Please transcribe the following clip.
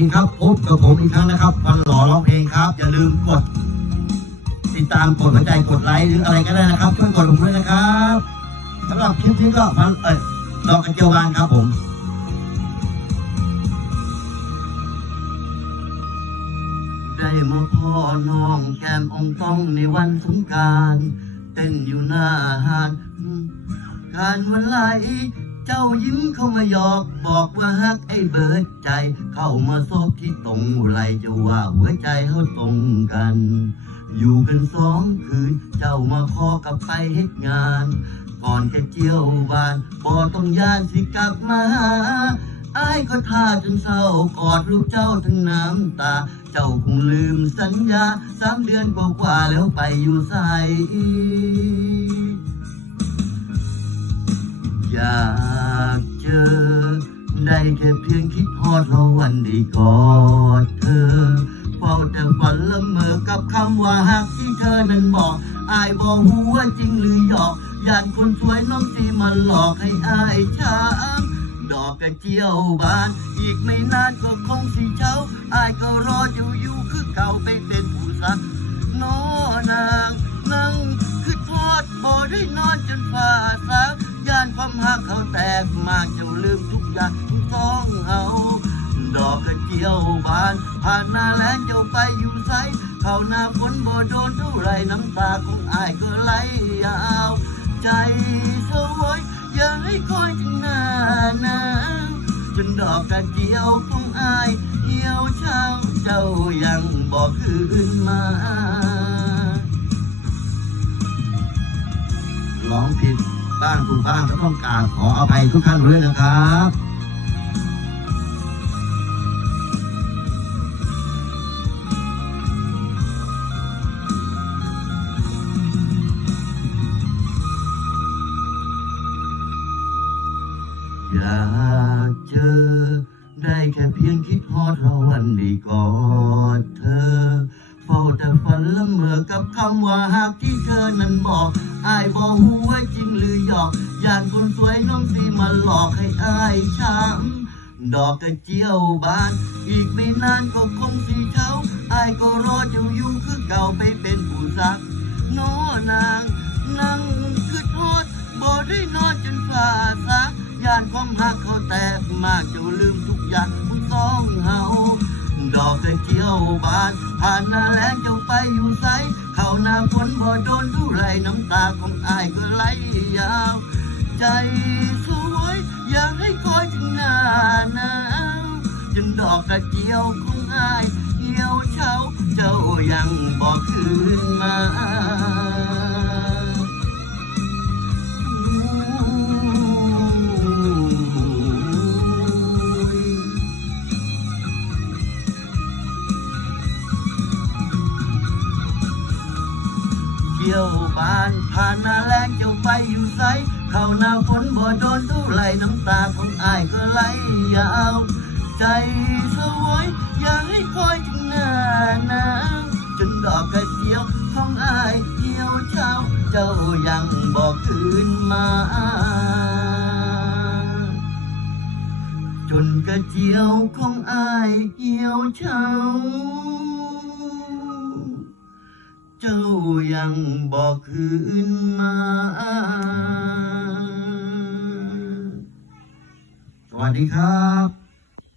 ดีครับพบกับผมอีกครั้งนะครับวันหล่อร้องเพลงครับ อย่าลืมกด ติดตามกดหัวใจกดไลค์หรืออะไรก็ได้นะครับช่วยกดผมด้วยนะครับสำหรับคลิปนี้ก็พันเออดอกกระเจียวบานครับผมได้มาพ่อน้องแก้มอมต้องในวันสงการ เต้นอยู่หน้าหาดการวันไหล เจ้ายิ้มเข้ามาหยอก บอกว่าฮักไอ้เบิร์ดใจ เข้ามาซบที่ตรงไหลจะว่าหัวใจเขาตรงกัน อยู่กันสองคืน เจ้ามาขอกลับไปเฮ็ดงาน ก่อนจะเจียวบานบอต้องยานสิกลับมาหาอ้ายก็ท่าจนเศร้ากอดรูปเจ้าทั้งน้ำตา เจ้าคงลืมสัญญาสามเดือนกว่าๆแล้วไปอยู่ใส ยังคิดฮอดเราวันได้กอดเธอเฝ้าแต่ฝันละเมอกับคำว่าหักที่เธอนั้นบอกอายบอกหัวจริงหรือหยอกอยากคนสวยน้องสีมาหลอกให้อายช้ำดอกกระเจียวบาน อีกไม่นานก็คงสีเช้าอายก็รออยู่อยู่คือเก่าไปเป็นผู้สักนอนางนั่งคือทอดบ่ได้นอนจนฟ้าสางยานความหักเขาแตกมากจ้าลืมทุกอย่าง เอา ดอกกระเจียวบาน ผ่านหน้าแล้งเจ้าไปอยู่ไสเข้าหน้าฝนบ่โดนเท่าไรน้ำตาของอายก็ไหลยาว ใจสวยอย่าให้คอยถึงหน้าหนาวจนดอกกระเจียวของอายเหี่ยวเช้าเจ้ายังบอกคืนมาร้องผิดบ้างถูกบ้างก็ต้องกราบขออภัยทุกท่านด้วยนะครับ อยากเจอ ได้แค่เพียงคิดฮอดเราวันได้กอดเธอ เฝ้าแต่ฝันละเมอกับคำว่าหากที่เธอนั้นบอกอายบอกหูว่าจริงหรือหยอกอยากคนสวยน้องสีมาหลอกให้อายช้ำดอกกระเจียวบาน อีกไม่นานก็คงสีเช้าอายก็รอเจ้าอยู่คือเก่าไปเป็นผู้สักโนนาง มากจ้าลืมทุกอย่างทุกต้องเฮาดอกกระเจียวบานผ่านหน้าแล้งเจ้าไปอยู่ไสเข้าหน้าฝนพอโดนทุไรน้ำตาของอายก็ไหลยาว ใจสวยอยากให้คอยถึงหน้าหนาวจนดอกกระเจียวของอายเหี่ยวเฉาเจ้ายังบอกคืนมา ที่ยวบ้านผ่านหน้าแล้งเจ้าไปอยู่ไสเข้าหน้าฝนบ่โดนท่าไรน้ำตาของอายก็ไหลยาว ใจสวยอยากให้คอยถึงหน้าหนาวจนดอกกระเจียวของอายเหี่ยวเช้า เจ้ายังบอกคืนมา จนกระเจียวของอายเหี่ยวเฉา เจ้ายังบอกคืนมา สวัสดีครับ